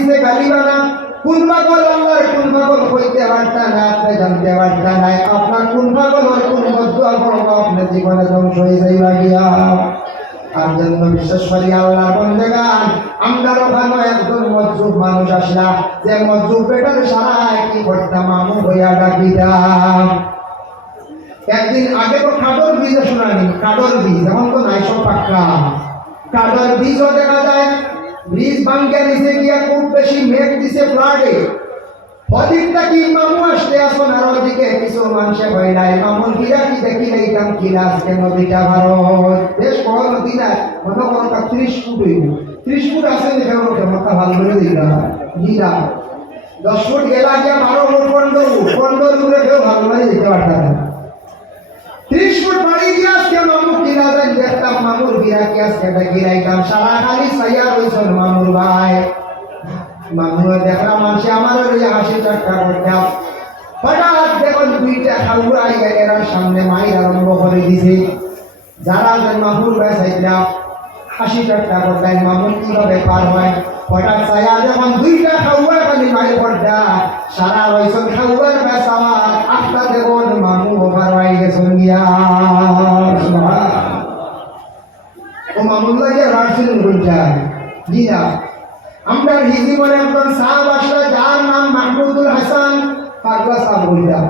দিছে গালিবানা কোন পাগল আল্লাহর কোন পাগল হইতে পারতা না আপনি জানতে পারতা না আপনার কোন পাগল আর কোন বদুয়া করব আপনি জীবনে ধ্বংস হয়ে যাইবা গিয়া আর জন্য বিশেষ করে আল্লাহর বন্দেগান আমরা ওখানে একজন মজুব মানুষ আসলা যে মজুব বেটার সারায় কি করতাম আমু হইয়া ডাকিতাম একদিন আগে তো কাঠর বীজ শোনানি কাঠর বীজ এখন তো নাই সব পাক্কা কাঠর বীজও দেখা যায় ব্রিজ ভাঙ্গে নিচে গিয়া খুব বেশি মেঘ দিছে ফ্লাডে ওদিকটা কি মামু আসতে আসুন আর ওদিকে কিছু মানুষে হয় নাই মামুর গিরা কি দেখি নাইতাম কিলা আজকে নদীটা ভারত বেশ বড় নদী না মনে করো 30 ফুট হইব 30 ফুট আছে দেখে মাথা ভালো করে দিলা গিরা 10 ফুট গেলা গিয়া 12 ফুট পন্ডর উপরে কেউ ভালো করে দিতে পারত না 30 ফুট বাড়ি দিয়ে আজকে মামু কিলা যায় দেখতাম মামুর গিরা কি আজকে গিরাইতাম সারা খালি সাইয়া হইছেন মামুর ভাই মামু দেখলাম মানুষ আমার হাসি ঠাট্টা করতাম হঠাৎ দেখুন দুইটা খাউয়া এরা সামনে মাইর আরম্ভ করে দিছে যারা মামুর ভাই চাইলাম হাসি ঠাট্টা করতেন মামুর কিভাবে পার হয় হঠাৎ চাইয়া যখন দুইটা খাউয়া খালি মাইর পড়তা সারা হয়েছেন খাউয়ার ব্যাস আমার আটটা দেখুন মামু ওভার হয়ে গেছেন গিয়া ও মামুর লাগে রাখছিলেন বলছেন জি না আমরা হিজি মনে একজন সাহাব আসলে যার নাম মাহমুদুল হাসান পাগলা সাহাব বললাম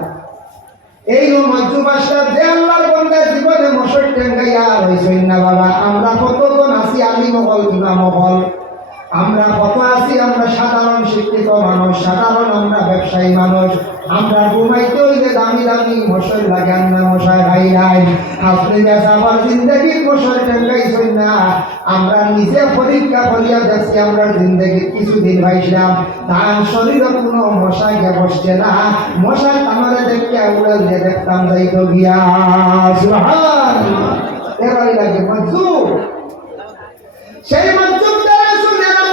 এই মজুব আসলে যে আল্লাহর বন্দার জীবনে মশর টেঙ্গাইয়া রয়েছেন না বাবা আমরা কতজন আছি আলী মহল ইমাম মহল আমরা কত আছি আমরা সাধারণ শিক্ষিত মানুষ সাধারণ আমরা ব্যবসায়ী মানুষ আমরা ঘুমাইতে হইলে দামি দামি মশর লাগান না মশাই ভাই নাই আপনি আমার জিন্দগির মশর টেঙ্গাইছেন না আমরা নিজে পরীক্ষা করিয়া দেখছি আমরা জিন্দগির কিছুদিন ভাইছিলাম তার শরীরে কোনো মশা গিয়ে বসছে না মশা আমাদের দেখতে উড়ে দিয়ে দেখতাম যাইতো গিয়া সুবহানাল্লাহ এবারই লাগে মজুব সেই মজুব দ্বারা শুনেলাম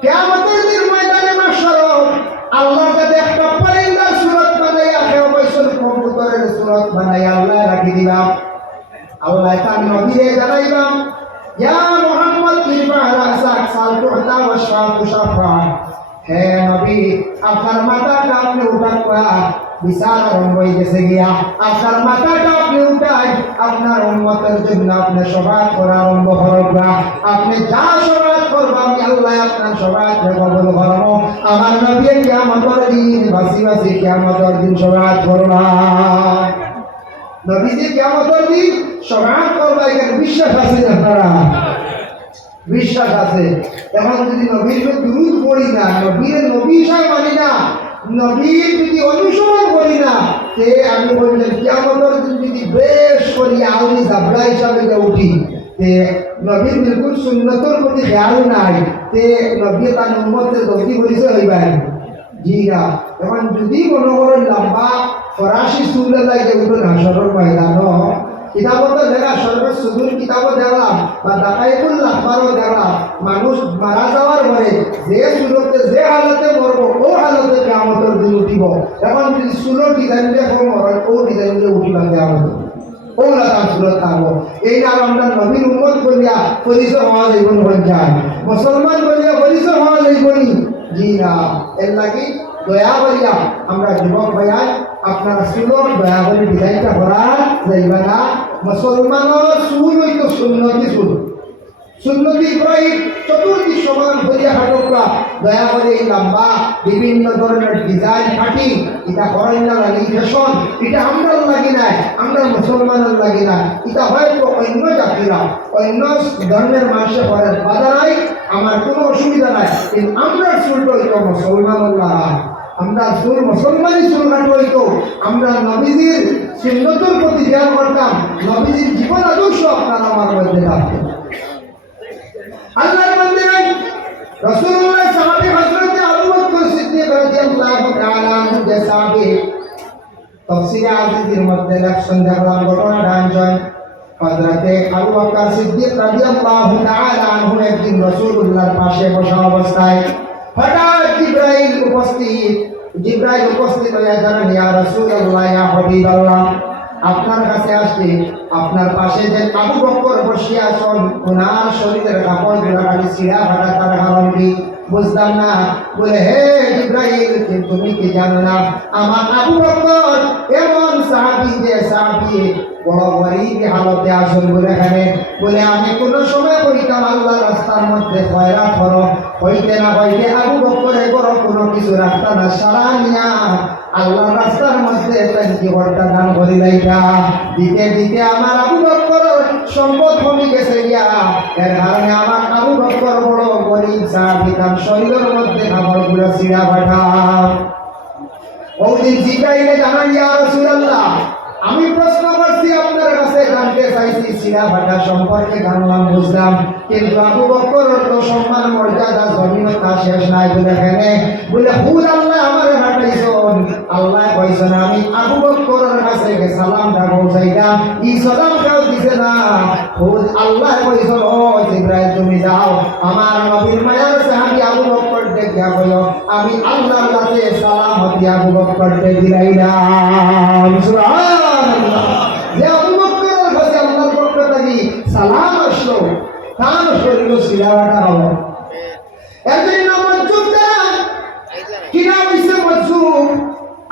কিয়ামতের দিন ময়দানে মাশর আল্লাহর কাছে একটা পরিন্দার সুরত বানাইয়া কেউ বৈশল কবুতরের সুরত বানাইয়া আল্লাহ রাখি দিলাম আল্লাহ তার নবীরে জানাইলাম ইয়া মুহাম্মদ ইরফা রাসাক সাল তুহতা ওয়া শাফু শাফা হে নবী আপনার মাথাটা আপনি উঠান বিচার আরম্ভ হয়ে গেছে গিয়া আপনার মাথাটা আপনি উঠাই আপনার উম্মতের জন্য আপনি সবাত করা আরম্ভ করবা আপনি যা সবাত করবা আমি আল্লাহ আপনার সবাত কবুল করব আমার নবী কিয়ামতের দিন বাসি বাসি কিয়ামতের দিন সবাত করবা নবীজি কিয়ামতের দিন সবাত করবা এর বিশ্বাস আছে আপনারা বিশ্বাস আছে এখন যদি নবীর দুরূদ পড়ি না নবীর নবী হিসাবে মানি না নবীর যদি অনুসরণ করি না তে আমি বললাম কিয়ামতের দিন যদি বেশ করি আউলি জাবরা হিসাবে উঠি তে নবীর বিলকুল সুন্নতর প্রতি খেয়াল নাই তে নবী তার উম্মতের দোষী পরিচয় হইবেন জি না এখন যদি মনে করেন লম্বা ফরাসি চুলে লাগে উঠে হাসরের ময়দান কিতাবত দেখা সর্বে সুদূর কিতাবত দেখলাম বা দাকাইকুল লাহবারও দেখলাম মানুষ মারা যাওয়ার পরে যে সুরতে যে হালতে মরব ও হালতে কিয়ামতের দিন উঠিব এখন যদি সুলোর ডিজাইন দেখো মরণ ও ডিজাইন দিয়ে উঠিবা কিয়ামত ওলা তার সুরত থাকবো এই নাম আমরা নবীর উম্মত বলিয়া পরিচয় হওয়া যাইব পঞ্চায়েত মুসলমান বলিয়া পরিচয় হওয়া যাইব নি জি না এর লাগি দয়া করিয়া আমরা যুবক ভাইয়াই আপনারা সুলোর দয়া করে ডিজাইনটা করা যাইবা না মুসলমানের চুল হইতো সুন্নতি চুল সুন্নতি ইব্রাহিম চতুর্দিক সমান হইয়া হাঁটকা দয়া করে এই লম্বা বিভিন্ন ধরনের ডিজাইন ফাটি এটা করেন না লাগে ফ্যাশন এটা আমরা লাগি নাই আমরা মুসলমানের লাগি না এটা হয়তো অন্য জাতিরা অন্য ধর্মের মানুষের করেন বাধা নাই আমার কোনো অসুবিধা নাই কিন্তু আমরা চুলটা হইতো মুসলমানের লাগা আমরা চুল মুসলমানই চুল কাটো হইতো আমরা নবীজির সুন্নতের প্রতি ধ্যান করতাম নবীজির জীবন আদর্শ আপনারা আমার মধ্যে থাকতেন আল্লাহর বান্দাগণ রাসূলুল্লাহ সাহাবী হযরত আবু বকর সিদ্দিক রাদিয়াল্লাহু তাআলা আনহু যে সাহাবী তাফসীরে আজিজের মধ্যে লেখছেন দেখলাম ঘটনাটা আনছেন হযরত আবু বকর সিদ্দিক রাদিয়াল্লাহু তাআলা আনহু একদিন রাসূলুল্লাহর পাশে বসা অবস্থায় হঠাৎ জিবরাইল উপস্থিত হয়ে জানান ইয়া রাসূলুল্লাহ ইয়া হাবিবাল্লাহ আপনার কাছে আসলে আপনার পাশে যে আবু বকর বসে আছেন ওনার শরীরের কাপড়গুলো খালি ছিঁড়া ফাটা তার কারণ কি বুঝলাম না। বলে হে জিবরাইল, তুমি কি জানো না আমার আবু বকর এমন সাহাবী যে সাহাবী বড় গরীব হালতে আসল। বলে এখানে বলে আমি কোন সময় কইতাম আল্লাহ রাস্তার মধ্যে খয়রাত করো, হইতে না হইতে আবু বকরে বড় কোনো কিছু রাখতা না, সারা নিয়া আল্লাহ রাস্তার মধ্যে কি বড়টা দান করিলাইটা। দিতে দিতে আমার আবু বকর সম্পদ কমে গেছে গিয়া, এর কারণে আমার আবু বকর বড় গরীব সাহাবী, তার শরীরের মধ্যে খাবারগুলো ছিঁড়া ফাটা। ওদিন জিব্রাইলে জানান, ইয়া রাসূলুল্লাহ, আমি প্রশ্ন করছি আপনার কাছে, জানতে চাইছি ছিঁড়া ফাটা সম্পর্কে, জানলাম বুঝলাম, কিন্তু আবু বকর তো সম্মান মর্যাদা জমিন তা শেষ নাই। বলে এখানে বলে হুল আল্লাহ আমার হাঁটাইছন, আল্লাহ কইছেন আমি আবু বকরের কাছে সালামটা পৌঁছাইলাম, ই সালামটাও দিছে না। হুল আল্লাহ কইছেন ও জিবরাইল তুমি যাও আমার নবীর মায়ার সাহাবী আবু বকর দেখিয়া কইও আমি আল্লাহর কাছে সালাম হতি আবু বকর দিলাইলাম। সুবহানাল্লাহ। যে আবু বকরের কাছে আল্লাহর পক্ষ থেকে সালাম আসলো, তার শরীর সিলাওয়াটা হলো। এদের নাম মজুব দ্বারা কিনা হইছে মজুব,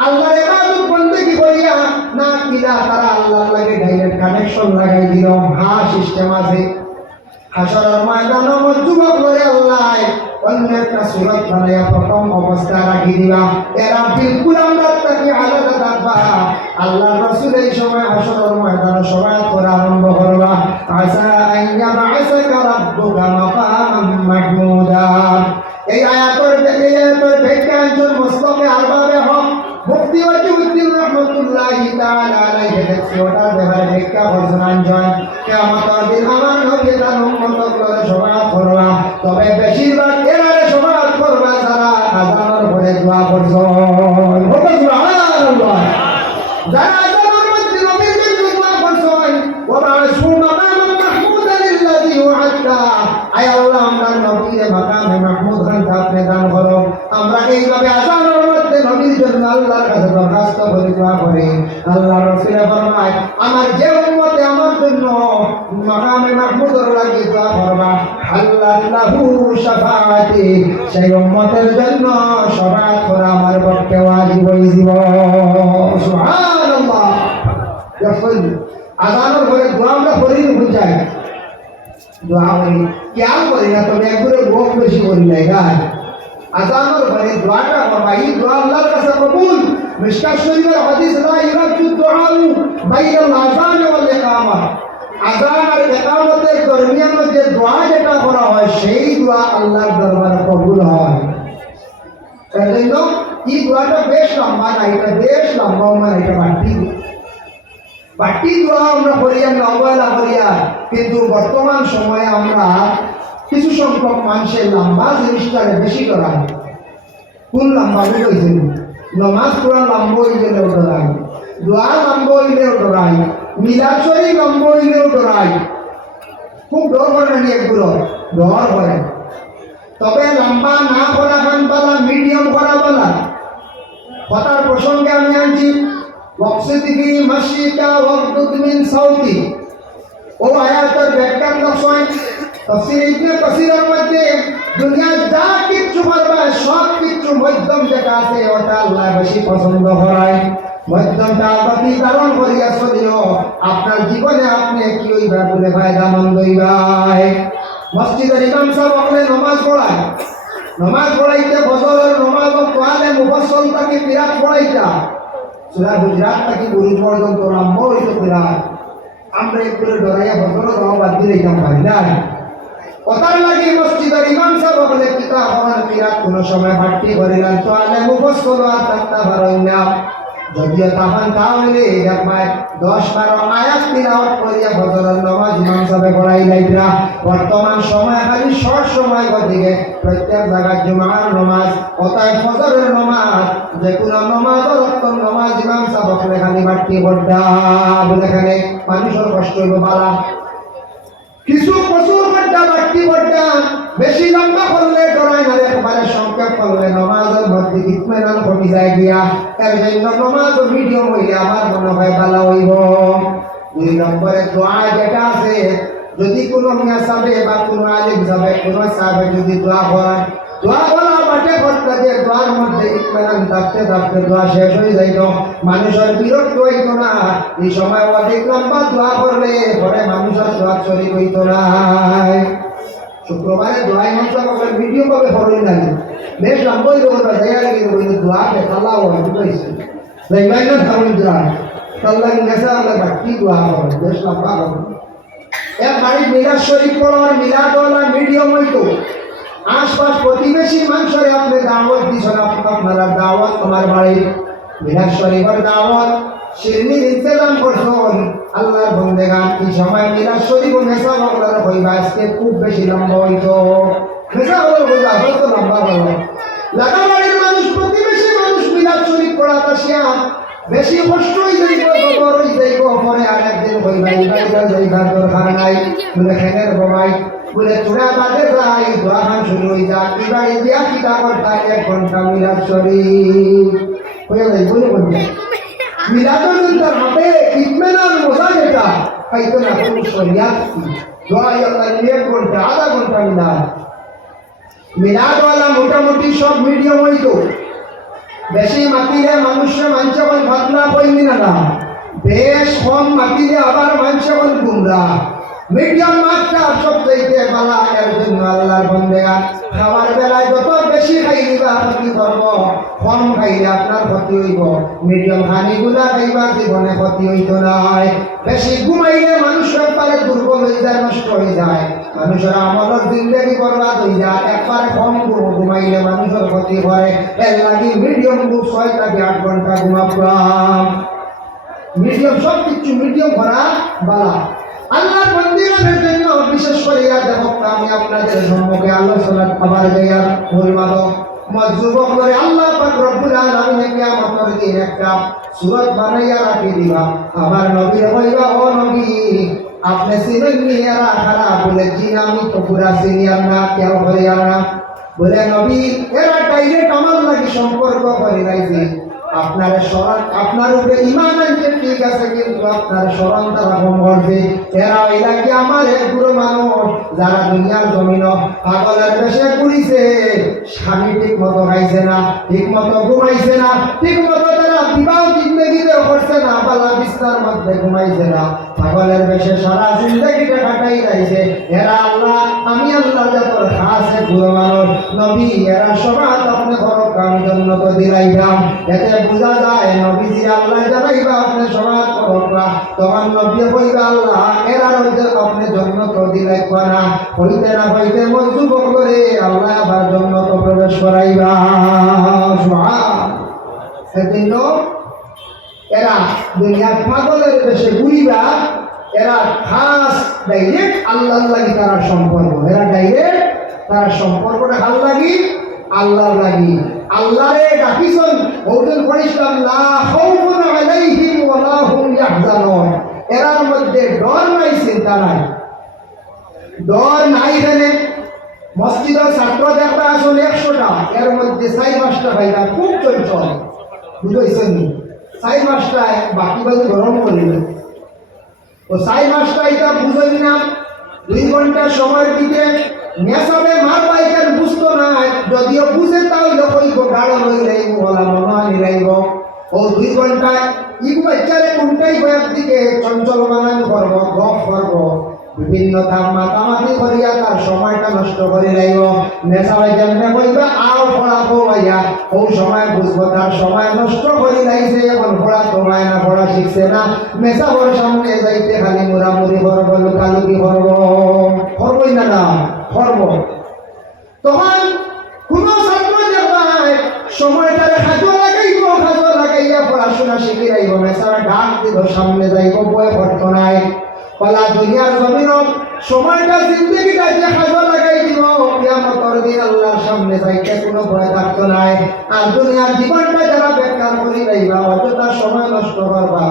আল্লাহর ইবাদত বন্দেগী করিয়া না কিনা তারা আল্লাহর লাগে ডাইরেক্ট কানেকশন লাগাই দিল। সিস্টেম আছে হাসরের ময়দানে মজুবক করে আল্লাহ অন্য একটা সূরত বানায়া প্রথম অবস্থা রাখি দিবা, এরা বিলকুল আমরা তাকে আলাদা থাকবা। আল্লাহ রাসূল এই সময় হাসরের ময়দানে সবাই করা আরম্ভ করবা, আসা আইয়া বা'সাকা রাব্বুকা মাকামান মাহমুদা। এই আয়াতের ব্যাখ্যা একজন মুসলিমে আরবাবে হক মুফতি ওয়াজিউদ্দিন রাহমাতুল্লাহি তাআলা আলাইহি দেখছি, ওটার ব্যাপারে ব্যাখ্যা করছেন আনজন কিয়ামতের দিন আমার নবী তার উম্মতগুলোর শফাআত করবা, তবে বেশিরভাগ এরারে শফাআত করবা যারা আযানের পরে দোয়া করছেন। সুবহানাল্লাহ। যারা আযানের মধ্যে নবীর জন্য দোয়া করছেন, ওয়া বা'সু মাকামান মাহমুদান লিল্লাযী ওয়া'আদতা, আয় আল্লাহ আমরা নবীর মাকামে মাহমুদ খান আপনি দান করো। আমরা এইভাবে আযানের মধ্যে নবীর জন্য আল্লাহর কাছে দরখাস্ত করে দোয়া করি। আল্লাহ রাসূল ফরমায় আমার যে উম্মতে আমার জন্য মাকামে মাহমুদের লাগি দোয়া করবা, আল্লাহু শাফাআতি, সেই উম্মতের জন্য শফাআত করা আমার পক্ষে ওয়াজিব হইব। সুবহানাল্লাহ। যখন আযানের পরে দোয়া আমরা করি বুঝাই দোয়া করি কেউ করি না, তবে একবারে লোক বেশি করি নাই গায় আযানের পরে দোয়াটা করবা, এই দোয়া আল্লাহর কাছে কবুল। মিশকাত শরীফের হাদিস লা ইরাদু দুআউ বাইনাল আযান ওয়াল ইকামা, আযান আর ইকামতের দরমিয়ান যে দোয়া যেটা করা হয় সেই দোয়া আল্লাহর দরবারে কবুল হয়। এজন্য এই দোয়াটা বেশ লম্বা না, এটা বেশ লম্বা, মানে এটা বাটি দোয়া আমরা করি, আমরা অবহেলা করিয়া, কিন্তু বর্তমান সময়ে আমরা কিছু সংখ্যক মানুষের লম্বা জিনিসটাকে বেশি করায়। কোন লম্বা হয়েছে নমাজ পড়া লম্ব হইলেও ডরাই, দোয়া লম্ব হইলেও ডরাই, মিলাদ শরীফ লম্ব হইলেও ডরাই, খুব ডর করে না একগুলো ডর করে। তবে লম্বা না করা খান পালা, মিডিয়াম করা পালা। কথার প্রসঙ্গে আমি আনছি ওয়াকসিদি মাশিকা ওয়াকদুদ মিন সাউতি, ও আয়াতের ব্যাখ্যা করছেন তাফসীর ইবনে কাসীরের মধ্যে দুনিয়ার যা কিছু করবা সব কিছু মধ্যম যেটা আছে ওটা আল্লাহ বেশি পছন্দ হয়। মধ্যমটা আপনি ধারণ করিয়া চলিও, আপনার জীবনে আপনি কি হইবা বলে ফায়দামন্দ হইবাই। মসজিদের ইমাম সাহেব আপনি নামাজ পড়ায়, নামাজ পড়াইতে ফজরের নামাজ কোরআনে মুফাসসাল তাকে কিরাত পড়াইতা, সূরা হুজরাত থেকে গুরু পর্যন্ত লম্বা হইতো কিরাত। আমরা একটু ডরাইয়া ফজরের নামাজ বাদ দিলাম পারি না। কথার লাগে মসজিদের ইমাম সাহেব বলে কিতাব আমার কিরাত কোন সময় বাড়তি করিলাম তো আলে মুফাসসাল আর তাত্তা বারাইনা, যদিও তখন তাহলে দেখবাই 10-12 আয়াত তিলাওয়াত করিয়া ফজরের নামাজ ইমাম সাহেব পড়াই লাইরা। বর্তমান সময় খালি শর্ট সময় গতিকে প্রত্যেক জায়গায় জুমার নামাজ, অতএব ফজরের নামাজ যে কোনো নামাজের উত্তম নামাজ ইমাম সাহেব খালি বাড়তি বড়া বলে এখানে মানুষের কষ্ট হইব বালা। কিছু প্রচুর ঘন্টা বাড়তি ঘন্টা বেশি লম্বা করলে ডরাই না, একবারে সংক্ষেপ করলে নমাজের মধ্যে ইতমিনান কমে যায় গিয়া। এর জন্য নমাজ মিডিয়াম হইলে আমার মনে হয় ভালো হইব। 2 নম্বরে দোয়া যেটা আছে, যদি কোনো মিয়া সাহেব বা কোনো আলিম সাহেব কোনো সাহেব যদি দোয়া করেন, দোয়া বলা মাঠে করতে যে দোয়ার মধ্যে ইতমানান থাকতে থাকতে দোয়া শেষ হয়ে যাইত, মানুষের বিরক্ত হইত না। এই সময় অধিক লম্বা দোয়া করলে পরে মানুষের দোয়া চলি হইত না। শুক্রবারে দোয়া ইমাম সাহেব ভিডিও পাবে ফরই লাগে বেশ লম্বই করবে জায়গা লাগে কিন্তু দোয়া পেতালা হয় বুঝাইছে যাইবাই না থাকুন দোয়া তাল্লা গেছে আল্লাহ বাকি দোয়া করে বেশ লম্বা হবে। এক বাড়ির মিলাদ শরীফ পড়ার মিলাদ ওয়ালা মিডিয়াম হইতো, আশপাশ প্রতিবেশী মানুষের আপনি দাওয়াত দিছেন, আপনারা দাওয়াত তোমার বাড়ির মিলাদ শরীফের দাওয়াত শিরনির ইন্তজাম করছেন। আল্লাহর বন্দেগান এই সময় মিলাদ শরীফ মেসা বাংলার হইবা আজকে খুব বেশি লম্বা হইতো, মেসা বাংলার হইবা হয়তো লম্বা হলো। লাগা বাড়ির মানুষ প্রতিবেশী মানুষ মিলাদ শরীফ পড়াতে আসিয়া বেশি কষ্ট হয়ে যাইব, খবর হয়ে যাইব, পরে আরেকদিন হইবা ইবাইদা যাইবার দরকার নাই বলে খেনের বমাই বলে চূড়া বাদে যাই দোয়া খান শুরু হয়ে যা এবার দিয়া কিতা করতা 1 ঘন্টা মিলাদ শরীফ হয়ে যাই বলে বলছে মিলাদুল তার হাতে ইতমিনান মজা যেটা পাইতো না কোন শরিয়াত দোয়া আল্লাহ 1 ঘন্টা আধা ঘন্টা মিলাদ ওয়ালা মোটামুটি সব মিডিয়াম হইতো, বেশি মাতিলে মানুষরা মানছে কোন ভাবনা কইনি না, বেশ কম মাতিলে আবার মানছে কোন গুমরা, মিডিয়াম মাত্রা সব চাইতে বালা। এর জন্য আল্লাহর বান্দারা খাওয়ার বেলায় যত বেশি খাইলি বা ক্ষতি করব, কম খাইলে আপনার ক্ষতি হইব। মিডিয়াম খানিগুলা খাইবার জীবনে ক্ষতি হইত নয়। বেশি ঘুমাইলে মানুষের পারে দুর্বল হয়ে যায়, নষ্ট হয়ে যায়, মানুষের আমলের জিন্দগি বরবাদ হয়ে যায়। একবারে কম ঘুমাইলে মানুষের ক্ষতি হয়। এর লাগি মিডিয়াম ঘুম 6 থেকে 8 ঘন্টা ঘুমাবাম, মিডিয়াম সব কিছু মিডিয়াম করা বালা। আল্লাহর বান্দাদের জন্য বিশেষ করে দেখো আমি আপনাদের সম্মুখে আলোচনা খাবার যাইয়া বলবাদ মজুবক করে আল্লাহ পাক রব্বুল আলামিন কিয়ামতের দিন একটা সূরত বানাইয়া রাখি দিবা। আমার নবী কইবা ও নবী আপনি চিনেন নি এরা খারা বলে জি আমি তো পুরা চিনি না, কেউ করে না বলে নবী এরা ডাইরেক্ট আমার লাগি সম্পর্ক করে রাইছে, আপনার স্মরণ আপনার উপরে ইমান আনছে ঠিক আছে, কিন্তু আপনার স্মরণ তারা কম করছে। এরা এরা কি আমার পুরো মানুষ যারা দুনিয়ার জমিন পাগলের বেশে ঘুরিছে, স্বামী ঠিক মতো খাইছে না, ঠিক মতো ঘুমাইছে না, ঠিক মতো তারা বিবাহ জিন্দগিতে করছে না, বালা বিস্তার মধ্যে ঘুমাইছে না, পাগলের বেশে সারা জিন্দগিটা কাটাই যাইছে। এরা আল্লাহ আমি আল্লাহ যত খাসে পুরো মানুষ নবী এরা সবাই আপনি করো কাম জন্য তো দিলাইলাম। এতে বুঝা যায় নবীজি আল্লাহ জানাইবা আপনি সমাজ করবা, তখন নবী কইবা আল্লাহ এরা রইতে আপনি জন্য তো দিলাইবা না, হইতে না হইতে মজবুত করে আল্লাহ আবার জন্য তো প্রবেশ করাইবা। সুবহান। সেজন্য এরা দুনিয়ার পাগলের বেশে ঘুরিবা, এরা খাস ডাইরেক্ট আল্লাহ লাগি তারা সম্পর্ক, এরা ডাইরেক্ট তারা সম্পর্কটা ভাল লাগি আল্লাহ লাগি। আল্লাহরে ডাকিছেন ওজন পরিষ্কার লা খাউফুন আলাইহিম ওয়া লা হুম ইয়াহজানুন, এরার মধ্যে ডর নাই, চিন্তা নাই, ডর নাই। এখানে মসজিদের ছাত্র দেখবা আসলে 100টা, এর মধ্যে 4-5টা ভাইরা খুব চঞ্চল, বুঝেছেন 4-5টা বাকি বাকি গরম করিবে ও 4-5টা এটা বুঝেন না। 2 ঘন্টা সময়ের দিকে নেশাবে মার বাইকের বুঝতো না, যদিও বুঝে তাহলে কইব গাড়ো লই লাইব বলা মনে লাইব। ও 2 ঘন্টায় ইব বাচ্চারে কোনটাই বয়ার দিকে চঞ্চল বানান করব, গপ করব, বিভিন্ন কাম মাতামাতি করিয়া তার সময়টা নষ্ট করে লাইব। নেশাবে যেমনে কইবা আও পড়াবো ভাইয়া, ও সময় বুঝবো তার সময় নষ্ট করে লাইছে, এখন পড়া তোমায় না, পড়া শিখছে না, মেসাবর সামনে যাইতে খালি মুরামুরি করব, লুকালুকি করব, করবই না না করব। তখন কোন ছাত্র দেখবাই সময়টারে খাজো লাগাইয়া পড়াশোনা শিখে যাইব, মেসারা ডাক দিব সামনে যাইব, বই পড়তো নাই পালা দুনিয়ার জমিন সময়টা জিন্দগিটা যে খাজো লাগাই দিব, কিয়ামতের দিন আল্লাহর সামনে যাইতে কোনো ভয় থাকতো নাই। আর দুনিয়ার জীবনটা যারা বেকার করি যাইবা, অযথা সময় নষ্ট করবা,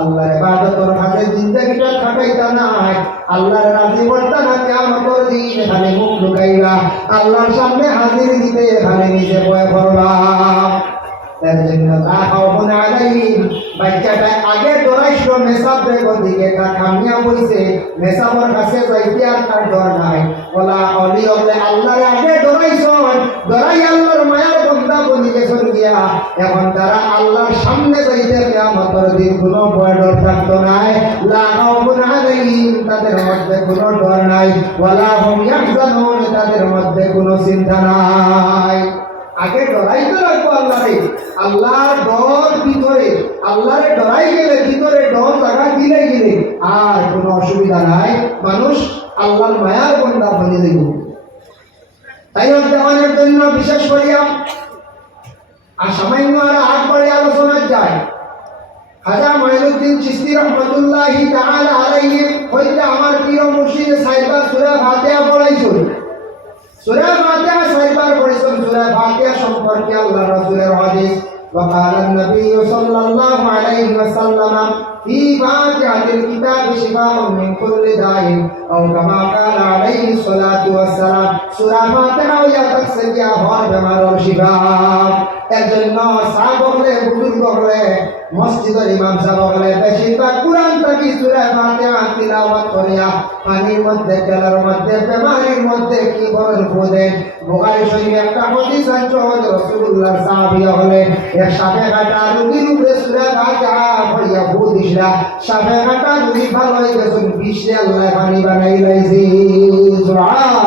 আল্লাহর ইবাদতের কাছে জিন্দগিটা কাটাইতা নাই, আল্লাহর রাজি করতা না, কিয়ামতের দিন এখানে মুখ লুকাইবা, আল্লাহর সামনে হাজির দিতে এখানে নিজে ভয় করবা। এর জন্য লা খাউফুন আলাইহিম, বাচ্চাটা আগে ডরাইছো মেসাব বেগর দিকে কামিয়া বইছে, মেসাবর কাছে যাইতে আর তার ডর নাই। বলা অলি হলে আল্লাহর আগে ডরাইছন, ডরাই আল্লাহর মায়ার বন্ধা বনি গেছন গিয়া। এখন তারা আল্লাহর সামনে যাইতে কিয়ামতের দিন কোনো ভয় ডর থাকতো নাই। লা খাউফুন আলাইহিম, তাদের মধ্যে কোনো ডর নাই। ওয়ালা হুম ইয়াহজানুন, তাদের মধ্যে কোনো চিন্তা নাই। আগে ডরাইতে লাগবো আল্লাহরে। আল্লাহর ডর ভিতরে, আল্লাহরে ডরাই গেলে ভিতরে ডর লাগা দিলে গেলে আর কোনো অসুবিধা নাই, মানুষ আল্লাহর মায়ার বন্ধা বনে দেব। তাই দেওয়ানের জন্য বিশেষ করিয়া আর সামান্য আর আগ পরে আলোচনা যায়। খাজা মাইনুদ্দিন চিশতি রহমাতুল্লাহি তাআলা আলাইহি হইতে আমার প্রিয় মুর্শিদ সাহেবা সূরা ফাতিহা পড়াইছেন। সূরা ফাতিহা সাহেবার পড়াইছেন। সূরা ফাতিহা সম্পর্কে আল্লাহর রাসূলের হাদিস وقال النبي صلى الله عليه وسلم في فاتحة الكتاب شفاء من كل داء أو كما قال عليه الصلاة والسلام সূরা ফাতিহা ইয়া তাকসিয়া হর বেমারর শিফা। এজন্য সাহাব বলে, বুজুর্গ বলে, মসজিদের ইমাম সাহেব বলে বেশিরভাগ কুরআন থেকে সূরা ফাতিহা তিলাওয়াত করিয়া পানির মধ্যে, তেলের মধ্যে, বেমারির মধ্যে কি বলেন খুদেন। বুখারী শরীফে একটা হাদিস আছে, রাসূলুল্লাহ সাহাবী হলে এক সাপে কাটা রোগীর উপরে সূরা ফাতিহা পড়িয়া বুদিশরা সাপে কাটা রোগী ভালো হয়ে গেছেন, বিষে আল্লাহ পানি বানাই লাইছে। সুবহানাল্লাহ।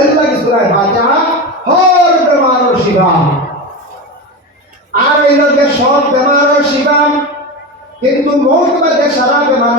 আল্লাহ কি সূরা ফাতিহা হর বেমারর শিফা। আর এই লোকের সব বেমারের শিকার, কিন্তু মৌত বাদে সারা বেমার